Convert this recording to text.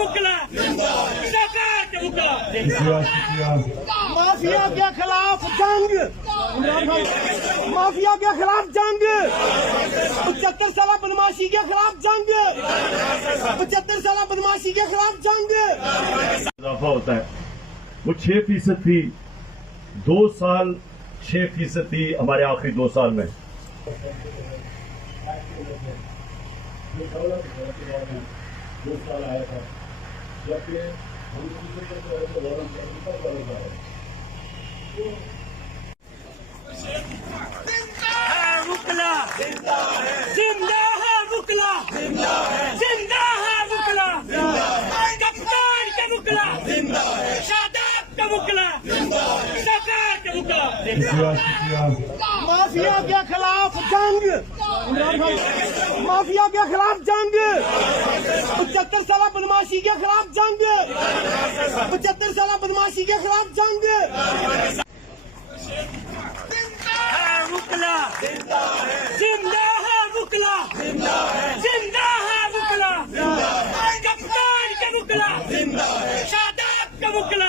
وکلا سرکار کے وکلا مافیا کے خلاف جنگ، مافیا کے خلاف جنگ، 75 سالہ بدماشی کے خلاف جنگ، 75 سالہ بدماشی کے خلاف جنگ۔ اضافہ ہوتا ہے، وہ 6% تھی 2 سال، 6% تھی ہمارے آخری 2 سال میں۔ وکلا زندہ ہے، وکلا زندہ ہے، وکلا کپتان کے وکلا شاداب کے وکلا سرکار کے وکلا۔ مافیا کے خلاف جنگ، مافیا کے خلاف جنگ، 75 سالہ بدماشی کے خلاف جنگ، 75 سالہ بدماشی کے خلاف جنگ۔ وکلا زندہ ہے، وکلا زندہ ہے، وکلا کپتان کے وکلا شاداب کے وکلا